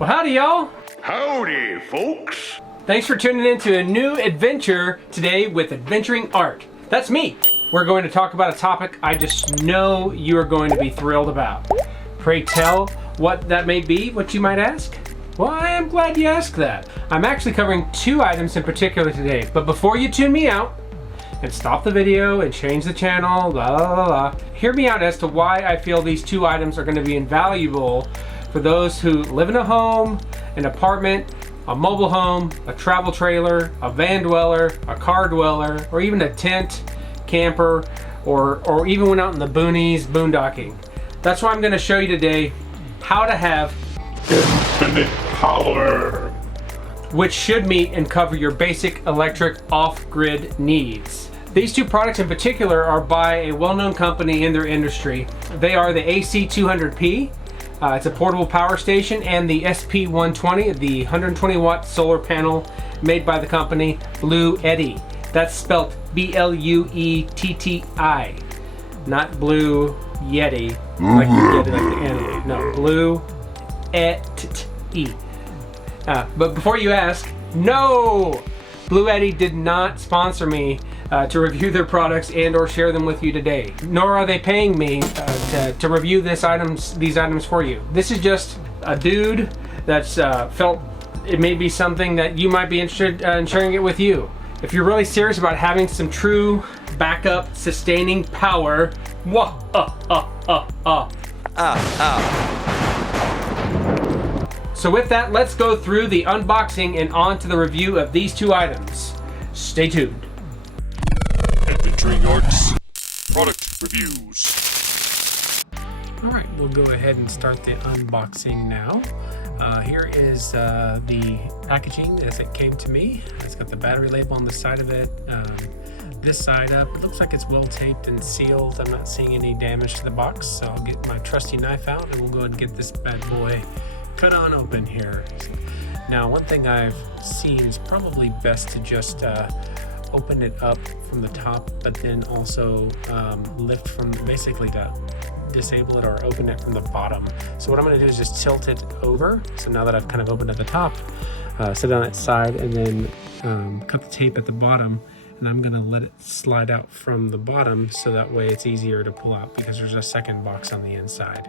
Well, howdy, y'all. Howdy, folks. Thanks for tuning in to a new adventure today with Adventuring Art. That's me. We're going to talk about a topic I just know you are going to be thrilled about. Pray tell what that may be, what you might ask? Well, I am glad you asked that. I'm actually covering two items in particular today, but before you tune me out and stop the video and change the channel, blah, blah, blah, blah, hear me out as to why I feel these two items are going to be invaluable for those who live in a home, an apartment, a mobile home, a travel trailer, a van dweller, a car dweller, or even a tent, camper, or even went out in the boonies, boondocking. That's why I'm going to show you today how to have infinite power, which should meet and cover your basic electric off-grid needs. These two products in particular are by a well-known company in their industry. They are the AC200P. It's a portable power station, and the SP120, the 120 watt solar panel made by the company Bluetti. That's spelled B-L-U-E-T-T-I, not Blue Yeti, like the anime. No, Blue-E-T-T-E. But before you ask, no! Bluetti did not sponsor me to review their products and or share them with you today. Nor are they paying me to review these items for you. This is just a dude that's felt it may be something that you might be interested in sharing it with you. If you're really serious about having some true backup sustaining power, So with that, let's go through the unboxing and on to the review of these two items. Stay tuned. Adventuring Arts product reviews. All right, we'll go ahead and start the unboxing now. Here is the packaging as it came to me. It's got the battery label on the side of it. This side up, it looks like it's well taped and sealed. I'm not seeing any damage to the box, so I'll get my trusty knife out and we'll go ahead and get this bad boy cut on open here. Now, one thing I've seen is probably best to just open it up from the top, but then also lift from, basically to disable it or open it from the bottom. So what I'm going to do is just tilt it over. So now that I've kind of opened at the top, sit on its side and then cut the tape at the bottom, and I'm going to let it slide out from the bottom so that way it's easier to pull out because there's a second box on the inside.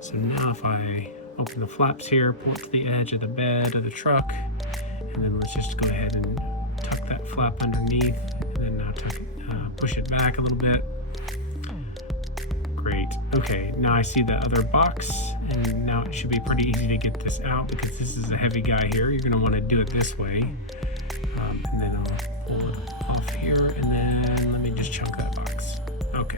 So now if I open the flaps here, pull it to the edge of the bed of the truck, and then let's just go ahead and tuck that flap underneath, and then now push it back a little bit. Great. Okay, now I see the other box, and now it should be pretty easy to get this out because this is a heavy guy here. You're going to want to do it this way, and then I'll pull it off here, and then let me just chunk that box. Okay.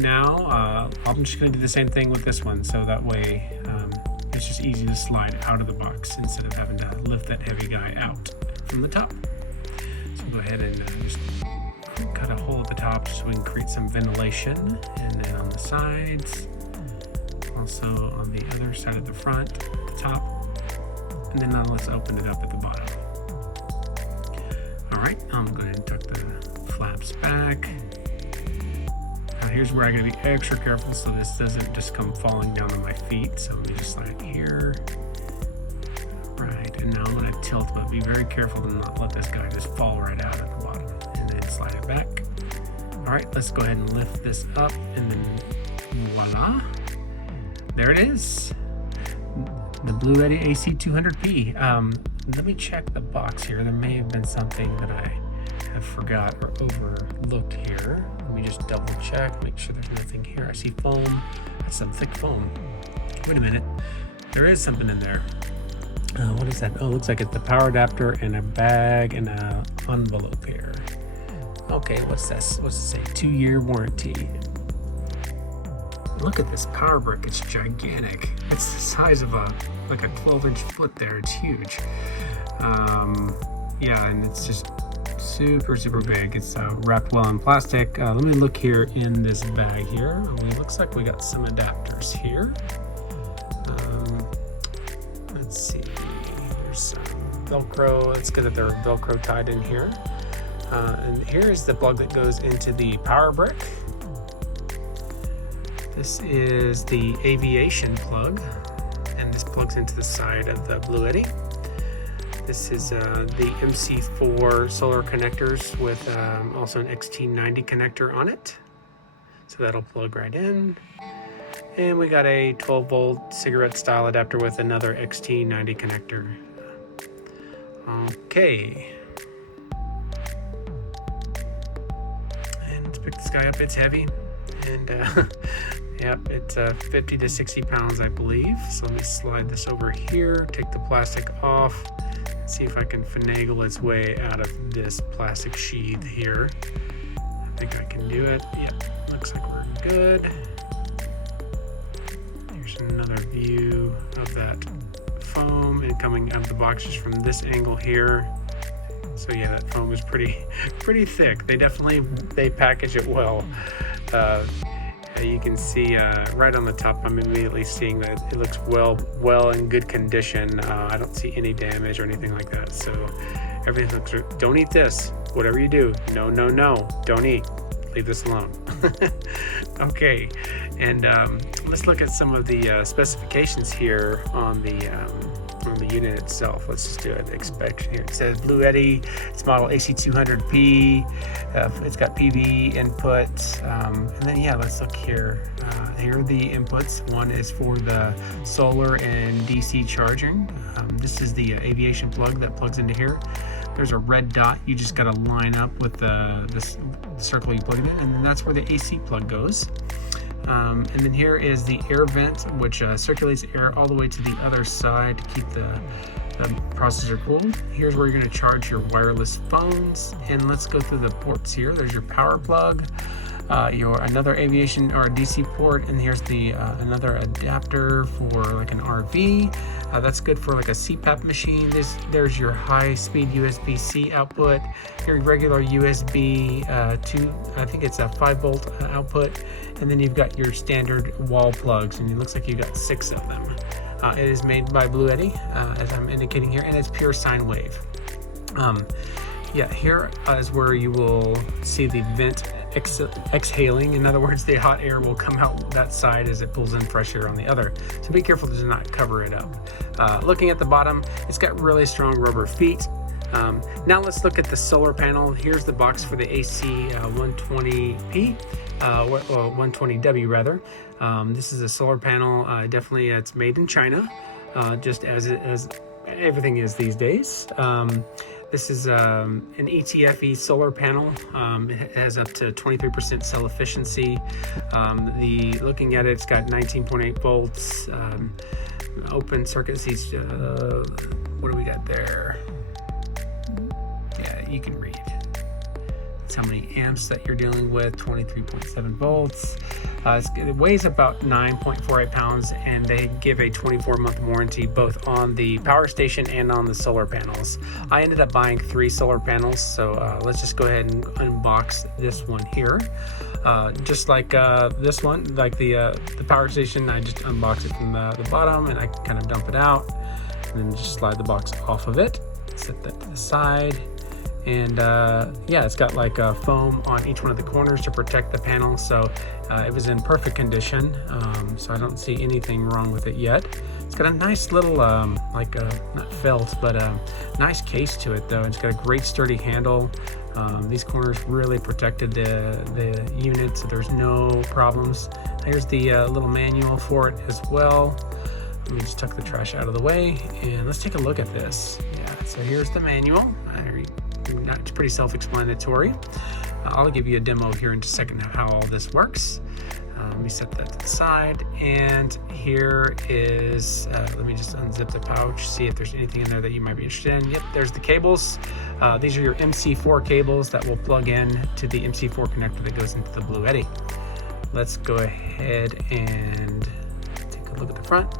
Now I'm just going to do the same thing with this one, so that way it's just easy to slide out of the box instead of having to lift that heavy guy out from the top. So go ahead and just cut a hole at the top so we can create some ventilation, and then on the sides, also on the other side of the front, at the top, and then now let's open it up at the bottom. Alright, I'm going to tuck the flaps back. Here's where I gotta be extra careful so this doesn't just come falling down on my feet. So let me just slide it here. Right, and now I'm gonna tilt, but be very careful to not let this guy just fall right out at the bottom. And then slide it back. All right, let's go ahead and lift this up, and then voila. There it is. The Bluetti AC200P. Let me check the box here. There may have been something that I have forgot or overlooked here. Let me just double check, make sure there's nothing here. I see foam. That's some thick foam. Wait a minute. There is something in there. What is that? Oh, it looks like it's the power adapter and a bag and an envelope here. Okay, what's this? What's it say? 2-year warranty. Look at this power brick. It's gigantic. It's the size of like a 12-inch foot there. It's huge. Yeah, and it's just super big. It's wrapped well in plastic. Let me look here in this bag here. It looks like we got some adapters here. Let's see. There's some Velcro. It's good that they're Velcro tied in here. And here's the plug that goes into the power brick. This is the aviation plug. and this plugs into the side of the Bluetti. This is the MC4 solar connectors with also an XT90 connector on it. So that'll plug right in. And we got a 12 volt cigarette style adapter with another XT90 connector. Okay. And let's pick this guy up. It's heavy. And yep, it's 50 to 60 pounds, I believe. So let me slide this over here, take the plastic off, see if I can finagle its way out of this plastic sheath here. I think I can do it. Yep, looks like we're good. Here's another view of that foam and coming out of the box just from this angle here. So yeah, that foam is pretty thick. They package it well. You can see right on the top, I'm immediately seeing that it looks well in good condition. I don't see any damage or anything like that. So everything looks. Don't eat this. Whatever you do, no, don't eat. Leave this alone. Okay, and let's look at some of the specifications here on the unit itself. Let's just do an inspection here. It says Bluetti. It's model AC200P. It's got PV inputs, and then yeah, let's look here. Here are the inputs. One is for the solar and DC charging. This is the aviation plug that plugs into here. There's a red dot. You just got to line up with the circle you plug it in, and then that's where the AC plug goes. And then here is the air vent, which circulates air all the way to the other side to keep the processor cooled. Here's where you're going to charge your wireless phones. And let's go through the ports here. There's your power plug, your another aviation or DC port, and here's the another adapter for like an RV. That's good for like a CPAP machine. There's your high-speed USB-C output, your regular USB 2, I think it's a 5-volt output, and then you've got your standard wall plugs, and it looks like you've got 6 of them. It is made by Bluetti, as I'm indicating here, and it's pure sine wave. Yeah, here is where you will see the vent exhaling. In other words, the hot air will come out that side as it pulls in fresh air on the other. So be careful to not cover it up. Looking at the bottom, it's got really strong rubber feet. Now let's look at the solar panel. Here's the box for the AC200P, 120W rather. This is a solar panel. Definitely, it's made in China, just as everything is these days. This is an ETFE solar panel. It has up to 23% cell efficiency. Looking at it, it's got 19.8 volts. Open circuit seats. What do we got there? Yeah, you can read. That's how many amps that you're dealing with. 23.7 volts. It weighs about 9.48 pounds, and they give a 24-month warranty both on the power station and on the solar panels. I ended up buying 3 solar panels, so let's just go ahead and unbox this one here. Just like this one, like the power station, I just unbox it from the bottom, and I kind of dump it out, and then just slide the box off of it. Set that to the side. And yeah, it's got like foam on each one of the corners to protect the panel, so it was in perfect condition, so I don't see anything wrong with it yet. It's got a nice little not felt, but nice case to it though. It's got a great sturdy handle. These corners really protected the unit, so there's no problems. Here's the little manual for it as well. Let me just tuck the trash out of the way, and let's take a look at this. Yeah, so here's the manual. It's pretty self-explanatory. I'll give you a demo here in just a second of how all this works. Let me set that to the side, and here is, let me just unzip the pouch, see if there's anything in there that you might be interested in. Yep, there's the cables. These are your MC4 cables that will plug in to the MC4 connector that goes into the Bluetti. Let's go ahead and take a look at the front.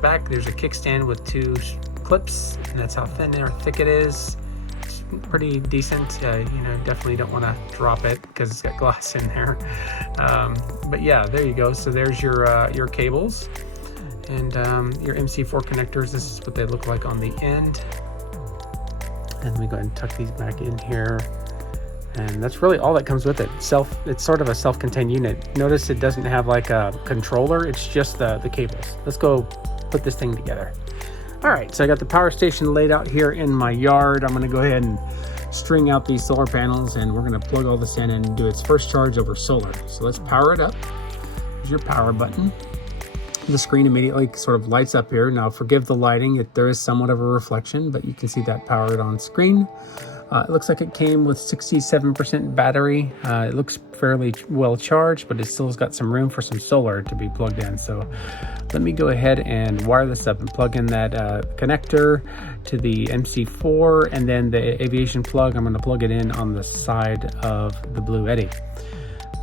Back, there's a kickstand with 2 clips, and that's how thin or thick it is. Pretty decent. Definitely don't want to drop it because it's got glass in there. But yeah, there you go. So there's your cables and your MC4 connectors. This is what they look like on the end. And let me go ahead and tuck these back in here. And that's really all that comes with it. It's sort of a self-contained unit. Notice it doesn't have like a controller. It's just the cables. Let's go put this thing together. All right, so I got the power station laid out here in my yard. I'm gonna go ahead and string out these solar panels, and we're gonna plug all this in and do its first charge over solar. So let's power it up. Here's your power button. The screen immediately sort of lights up here. Now forgive the lighting, there is somewhat of a reflection, but you can see that powered on screen. It looks like it came with 67% battery. It looks fairly well charged, but it still has got some room for some solar to be plugged in. So let me go ahead and wire this up and plug in that connector to the MC4, and then the aviation plug. I'm going to plug it in on the side of the Bluetti.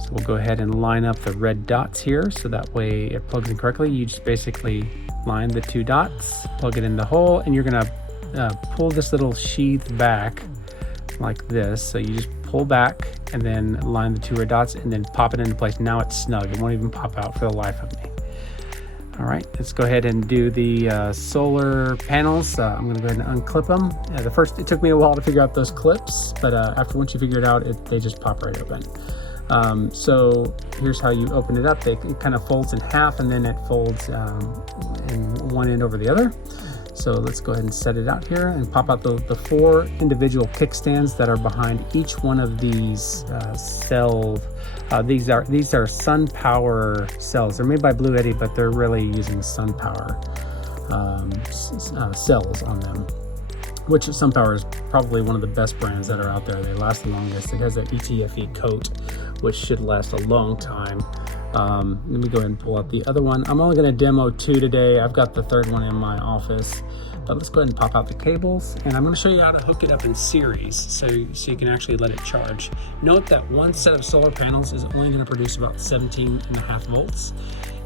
So we'll go ahead and line up the red dots here, so that way it plugs in correctly. You just basically line the 2 dots, plug it in the hole, and you're going to pull this little sheath back like this. So you just pull back and then line the 2 red dots and then pop it into place. Now it's snug. It won't even pop out for the life of me. All right, let's go ahead and do the solar panels. I'm going to go ahead and unclip them. It took me a while to figure out those clips, but once you figure it out, they just pop right open. So here's how you open it up. It kind of folds in half, and then it folds in one end over the other. So let's go ahead and set it out here and pop out the 4 individual kickstands that are behind each one of these cells. These are sun power cells. They're made by Bluetti, but they're really using sun power cells on them, which Sun Power is probably one of the best brands that are out there. They last the longest. It has an ETFE coat, which should last a long time. Let me go ahead and pull out the other one. I'm only going to demo 2 today. I've got the 3rd one in my office, but let's go ahead and pop out the cables, and I'm going to show you how to hook it up in series so you can actually let it charge. Note that one set of solar panels is only going to produce about 17.5 volts.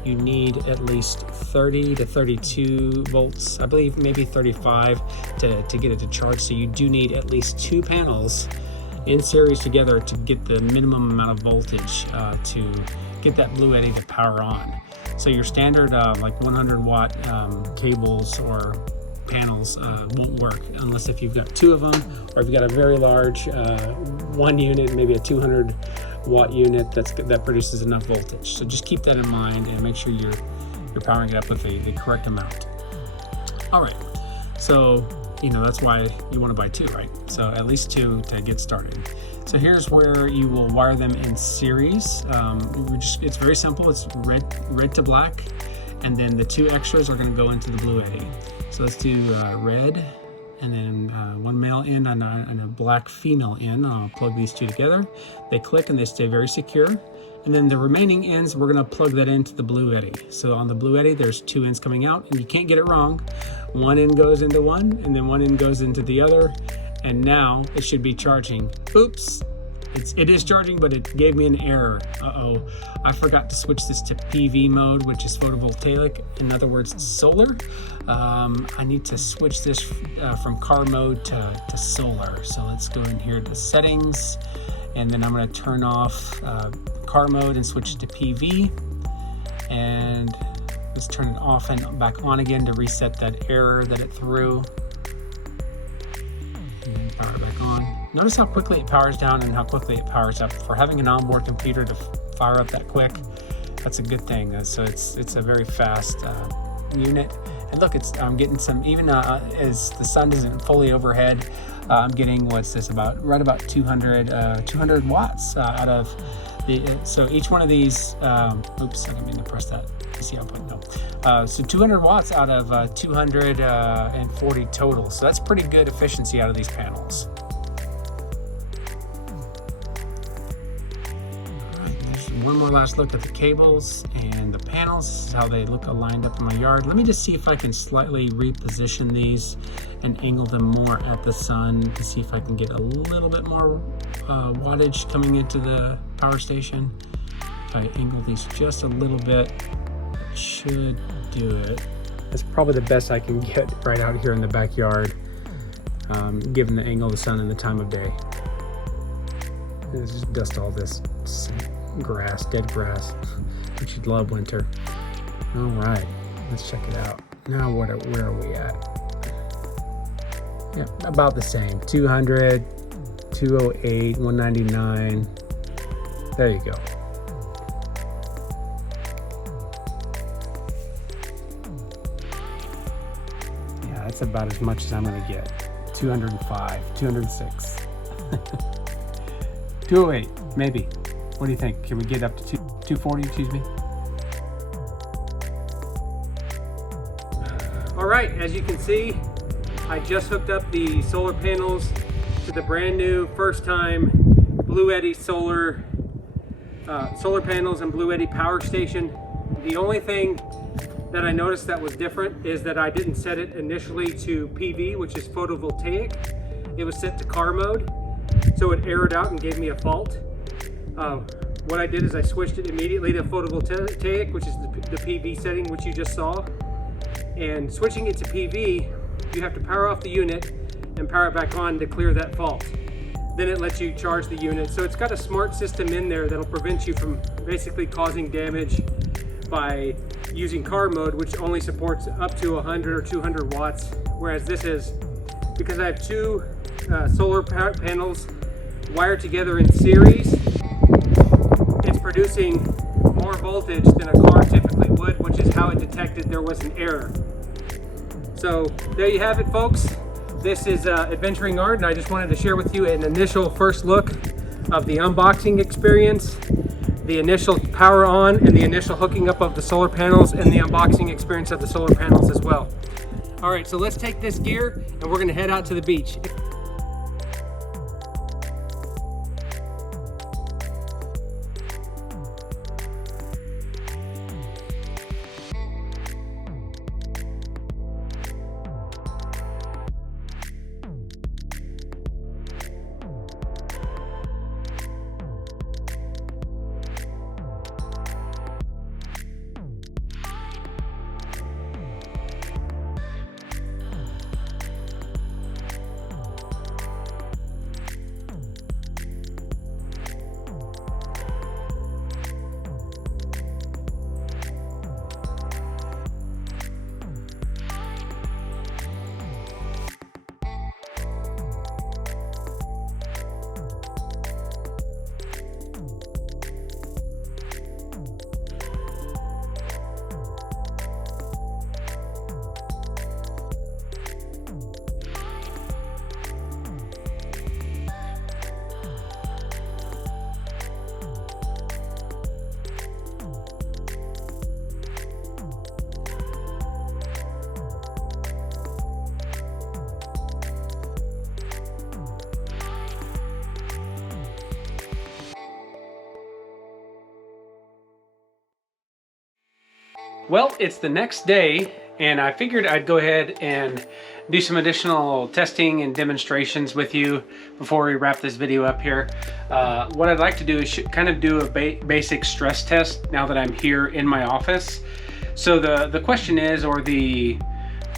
You need at least 30 to 32 volts, I believe maybe 35 to get it to charge. So you do need at least 2 panels in series together to get the minimum amount of voltage to get that Bluetti to power on. So your standard like 100 watt cables or panels won't work unless if you've got 2 of them, or if you've got a very large 1 unit, maybe a 200 watt unit that produces enough voltage. So just keep that in mind and make sure you're powering it up with the correct amount. All right, so that's why you want to buy 2, right? So at least 2 to get started. So here's where you will wire them in series. It's very simple. It's red to black, and then the 2 extras are going to go into the Bluetti. So let's do red, and then 1 male end and a black female end. I'll plug these 2 together. They click and they stay very secure. And then the remaining ends, we're gonna plug that into the Bluetti. So on the Bluetti, there's 2 ends coming out, and you can't get it wrong. 1 end goes into one, and then 1 end goes into the other. And now it should be charging. Oops, it is charging, but it gave me an error. Uh-oh, I forgot to switch this to PV mode, which is photovoltaic. In other words, solar. I need to switch this from car mode to solar. So let's go in here to settings, and then I'm going to turn off car mode and switch to PV, and let's turn it off and back on again to reset that error that it threw. And power it back on. Notice how quickly it powers down and how quickly it powers up. For having an onboard computer to fire up that quick, that's a good thing. So it's a very fast unit. And look, I'm getting some, even as the sun isn't fully overhead, I'm getting, what's this, right about 200 watts out of so each one of these, oops, I didn't mean to press that AC output, no. So 200 watts out of 240 total. So that's pretty good efficiency out of these panels. All right, there's one more last look at the cables and the panels. This is how they look aligned up in my yard. Let me just see if I can slightly reposition these and angle them more at the sun to see if I can get a little bit more wattage coming into the power station. If I angle these just a little bit, it should do it. That's probably the best I can get right out here in the backyard, given the angle of the sun and the time of day. Let's just dust all this grass, dead grass, which you'd love winter. All right, let's check it out. Now where are we at? Yeah, about the same. 200, 208, 199. There you go. that's about as much as I'm gonna get. 205, 206. 208, maybe. What do you think? Can we get up to 240, excuse me? All right, as you can see, I just hooked up the solar panels to the brand new, first time Bluetti solar panels and Bluetti power station. The only thing that I noticed that was different is that I didn't set it initially to PV, which is photovoltaic. It was set to car mode, so it errored out and gave me a fault. What I did is I switched it immediately to photovoltaic, which is the PV setting, which you just saw. And switching it to PV, you have to power off the unit and power it back on to clear that fault. Then it lets you charge the unit. So it's got a smart system in there that'll prevent you from basically causing damage by using car mode, which only supports up to 100 or 200 watts. Whereas this is, because I have two solar panels wired together in series, it's producing more voltage than a car typically would, which is how it detected there was an error. So there you have it, folks. This is Adventuring Art, and I just wanted to share with you an initial first look of the unboxing experience, the initial power on and the initial hooking up of the solar panels, and the unboxing experience of the solar panels as well. All right, so let's take this gear and we're gonna head out to the beach. Well, it's the next day, and I figured I'd go ahead and do some additional testing and demonstrations with you before we wrap this video up here. What I'd like to do is kind of do a basic stress test now that I'm here in my office. So the question is, or the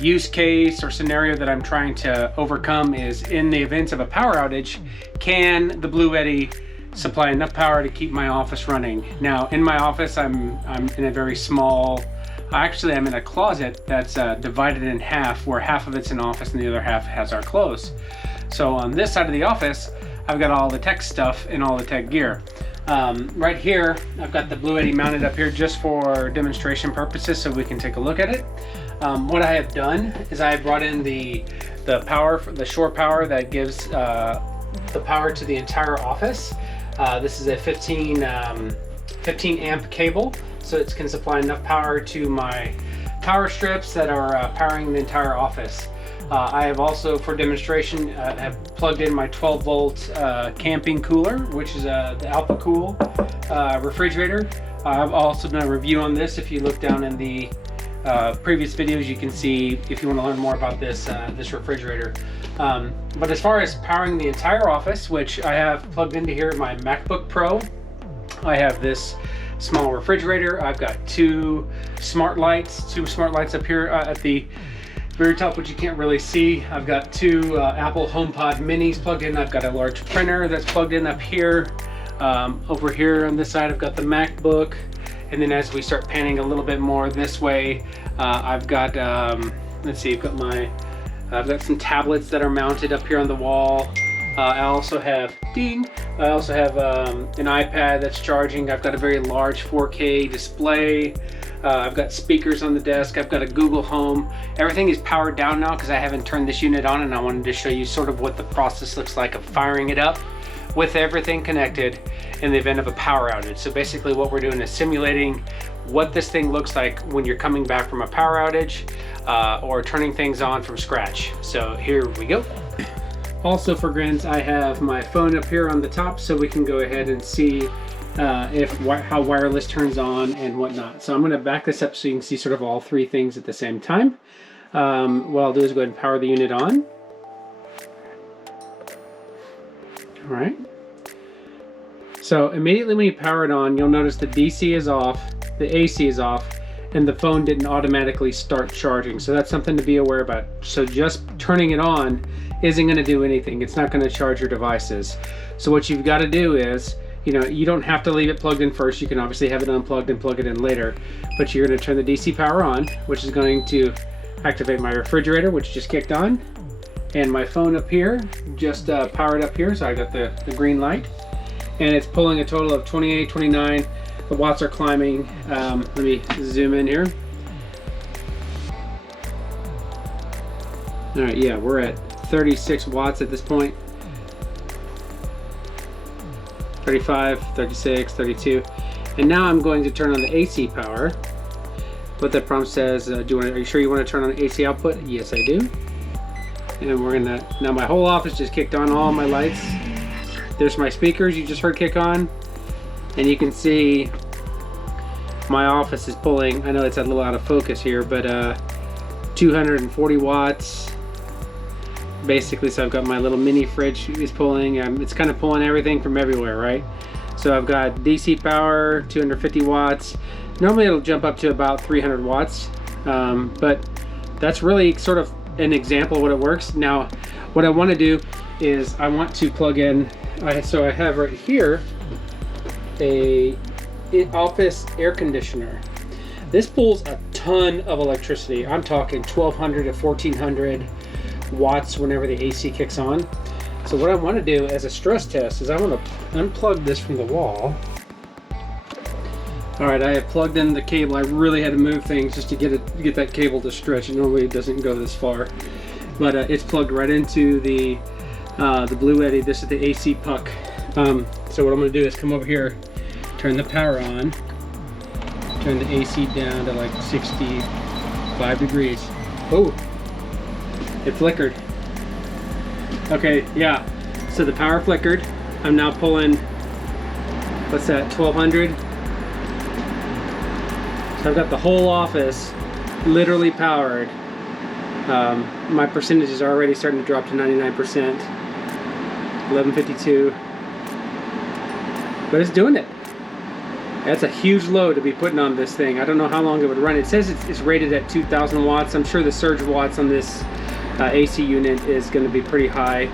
use case or scenario that I'm trying to overcome is, in the event of a power outage, can the Bluetti supply enough power to keep my office running? Now, in my office, I'm in a very small, actually I'm in a closet that's divided in half, where half of it's an office and the other half has our clothes. So on this side of the office, I've got all the tech stuff and all the tech gear. Right here, I've got the Bluetti mounted up here just for demonstration purposes so we can take a look at it. What I have done is I brought in the power, the shore power that gives the power to the entire office. This is a 15 amp cable, so it can supply enough power to my power strips that are powering the entire office. I have also, for demonstration, have plugged in my 12 volt camping cooler, which is the AlpaCool refrigerator. I've also done a review on this. If you look down in the previous videos, you can see if you want to learn more about this this refrigerator. But as far as powering the entire office, which I have plugged into here my MacBook Pro, I have this small refrigerator. I've got two smart lights up here at the very top, which you can't really see. I've got two Apple HomePod minis plugged in. I've got a large printer that's plugged in up here. Over here on this side, I've got the MacBook. And then as we start panning a little bit more this way, I've got, let's see, I've got some tablets that are mounted up here on the wall. I also have, an iPad that's charging. I've got a very large 4K display. I've got speakers on the desk. I've got a Google Home. Everything is powered down now because I haven't turned this unit on, and I wanted to show you sort of what the process looks like of firing it up with everything connected in the event of a power outage. So basically what we're doing is simulating what this thing looks like when you're coming back from a power outage or turning things on from scratch. So here we go. Also for grins, I have my phone up here on the top so we can go ahead and see how wireless turns on and whatnot. So I'm going to back this up so you can see sort of all three things at the same time. What I'll do is go ahead and power the unit on. All right. So immediately when you power it on, you'll notice the DC is off, the AC is off, and the phone didn't automatically start charging. So that's something to be aware about. So just turning it on isn't going to do anything. It's not going to charge your devices. So what you've got to do is, you don't have to leave it plugged in first. You can obviously have it unplugged and plug it in later, but you're going to turn the DC power on, which is going to activate my refrigerator, which just kicked on, and my phone up here just powered up here. So I got the green light, and it's pulling a total of 28, 29. The watts are climbing. Let me zoom in here. All right, yeah, we're at 36 watts at this point. 35, 36, 32. And now I'm going to turn on the AC power. What that prompt says, are you sure you want to turn on the AC output? Yes, I do. And we're gonna, now my whole office just kicked on, all my lights. There's my speakers you just heard kick on. And you can see my office is pulling, I know it's a little out of focus here, but 240 watts. Basically, so I've got my little mini fridge is pulling. It's kind of pulling everything from everywhere, right? So I've got DC power, 250 watts. Normally it'll jump up to about 300 watts, but that's really sort of an example of what it works. Now, what I want to do is I want to plug in, so I have right here a office air conditioner. This pulls a ton of electricity. I'm talking 1200 to 1400 watts whenever the AC kicks on. So what I want to do as a stress test is I want to unplug this from the wall. All right, I have plugged in the cable. I really had to move things just to get that cable to stretch. Normally it doesn't go this far, but it's plugged right into the Bluetti. This is the AC puck. So what I'm going to do is come over here, turn the power on, turn the AC down to like 65 degrees. Oh, it flickered. Okay, yeah, so the power flickered. I'm now pulling, what's that, 1200? So I've got the whole office literally powered. My percentage is already starting to drop to 99%, 1152, but it's doing it. That's a huge load to be putting on this thing. I don't know how long it would run. It says it's rated at 2000 watts. I'm sure the surge watts on this AC unit is going to be pretty high,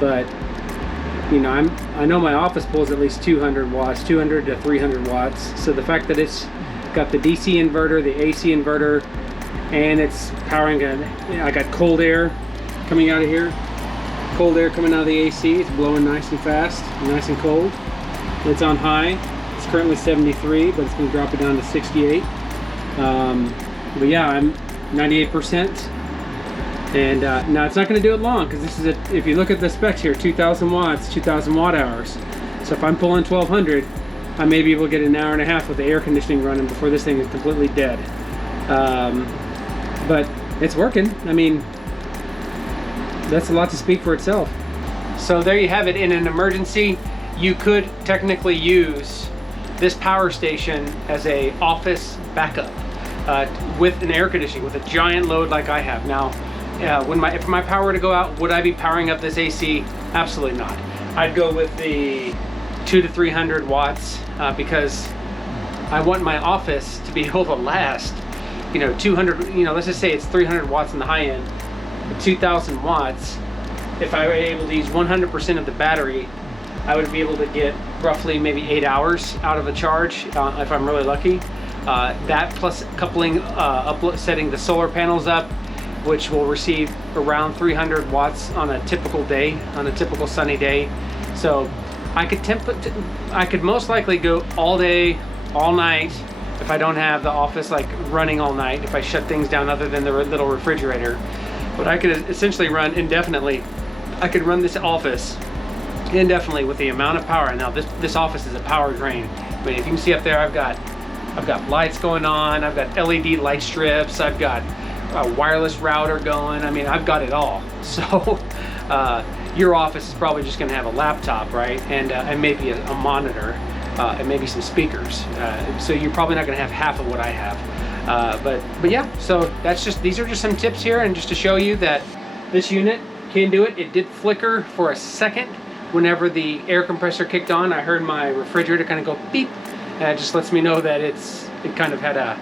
but I know my office pulls at least 200 watts, 200 to 300 watts. So the fact that it's got the DC inverter, the AC inverter, and it's powering I got cold air coming out of here, cold air coming out of the AC. It's blowing nice and fast, nice and cold. It's on high. It's currently 73, but it's going to drop it down to 68. But yeah, I'm 98%. And now it's not going to do it long, because this is if you look at the specs here, 2000 watts, 2000 watt hours. So if I'm pulling 1200, I may be able to get an hour and a half with the air conditioning running before this thing is completely dead. But it's working. I mean, that's a lot to speak for itself. So there you have it. In an emergency, you could technically use this power station as a office backup with an air conditioning, with a giant load like I have now. If my power were to go out, would I be powering up this AC? Absolutely not. I'd go with the 200 to 300 watts because I want my office to be able to last, 200, let's just say it's 300 watts in the high end, 2000 watts. If I were able to use 100% of the battery, I would be able to get roughly maybe 8 hours out of a charge if I'm really lucky. That plus coupling, setting the solar panels up, which will receive around 300 watts on a typical day, on a typical sunny day. So I could most likely go all day, all night, if I don't have the office like running all night, if I shut things down other than the little refrigerator. But I could essentially run indefinitely. I could run this office indefinitely with the amount of power. Now this office is a power drain. I mean, if you can see up there, I've got lights going on, I've got LED light strips, I've got a wireless router going. I mean, I've got it all. So your office is probably just going to have a laptop, right? And maybe a monitor, and maybe some speakers. So you're probably not going to have half of what I have. But yeah, so these are just some tips here, and just to show you that this unit can do it. It did flicker for a second whenever the air compressor kicked on. I heard my refrigerator kind of go beep, and it just lets me know that it kind of had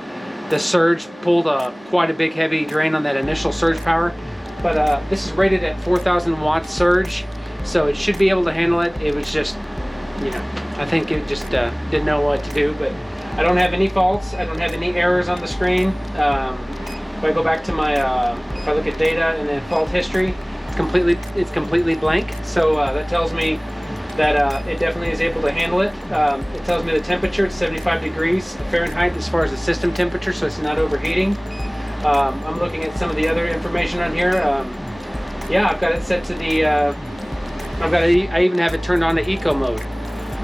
the surge pulled quite a big heavy drain on that initial surge power. But this is rated at 4,000 watts surge, so it should be able to handle it. It was just, you know, I think it just didn't know what to do. But I don't have any faults. I don't have any errors on the screen. If I go back to my, if I look at data and then fault history, it's completely blank. So that tells me that it definitely is able to handle it. It tells me the temperature, it's 75 degrees Fahrenheit as far as the system temperature, so it's not overheating. I'm looking at some of the other information on here. Yeah, I've got it set to the, I even have it turned on to eco mode.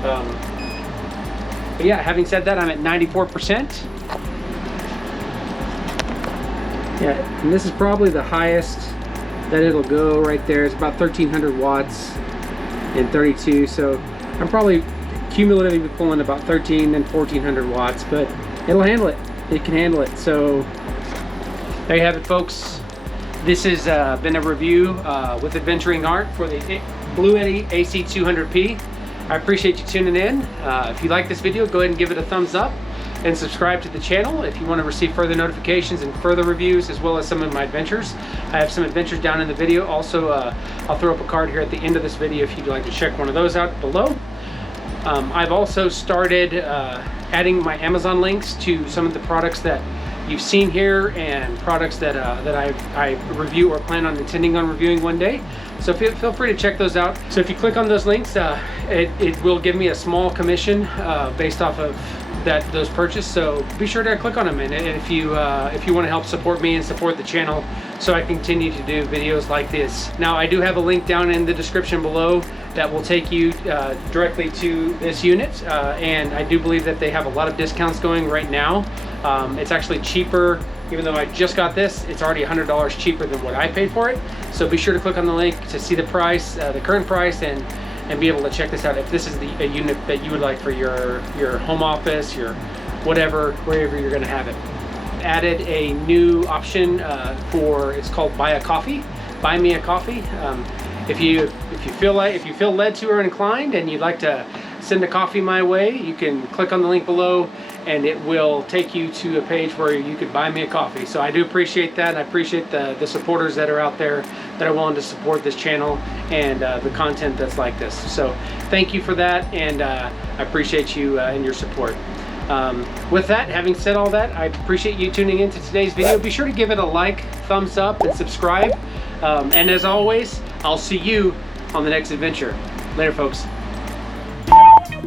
But yeah, having said that, I'm at 94%. Yeah, and this is probably the highest that it'll go right there. It's about 1,300 watts and 32. So I'm probably cumulatively pulling about 13 and 1,400 watts, but it'll handle it. It can handle it. So there you have it, folks. This has been a review with Adventuring Art for the Bluetti AC200P. I appreciate you tuning in. If you like this video, go ahead and give it a thumbs up and subscribe to the channel if you want to receive further notifications and further reviews, as well as some of my adventures. I have some adventures down in the video. Also, I'll throw up a card here at the end of this video if you'd like to check one of those out below. I've also started adding my Amazon links to some of the products that you've seen here, and products that I review or plan on intending on reviewing one day. So feel free to check those out. So if you click on those links, it will give me a small commission based off of those purchases. So be sure to click on them, and if you want to help support me and support the channel so I continue to do videos like this. Now, I do have a link down in the description below that will take you directly to this unit, and I do believe that they have a lot of discounts going right now. It's actually cheaper. Even though I just got this, it's already $100 cheaper than what I paid for it. So be sure to click on the link to see the price, the current price, and be able to check this out if this is a unit that you would like for your home office, your whatever, wherever you're going to have it. Added a new option it's called Buy a Coffee. Buy me a coffee. If you feel led to or inclined, and you'd like to send a coffee my way, you can click on the link below, and it will take you to a page where you could buy me a coffee. So I do appreciate that, and I appreciate the supporters that are out there that are willing to support this channel and the content that's like this. So thank you for that, and I appreciate you and your support. With that, having said all that, I appreciate you tuning into today's video. Be sure to give it a like, thumbs up, and subscribe. And as always, I'll see you on the next adventure. Later, folks.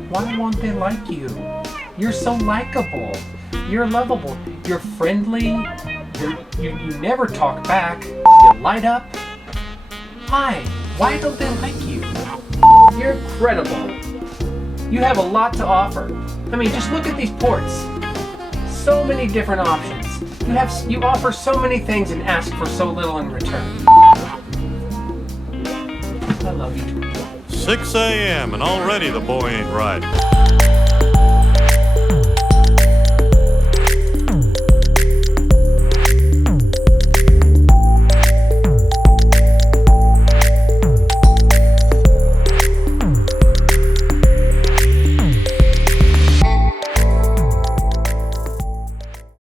Why won't they like you? You're so likable. You're lovable. You're friendly. You never talk back. You light up. Why? Why don't they like you? You're incredible. You have a lot to offer. I mean, just look at these ports. So many different options. You offer so many things and ask for so little in return. I love you. 6 a.m. and already the boy ain't right.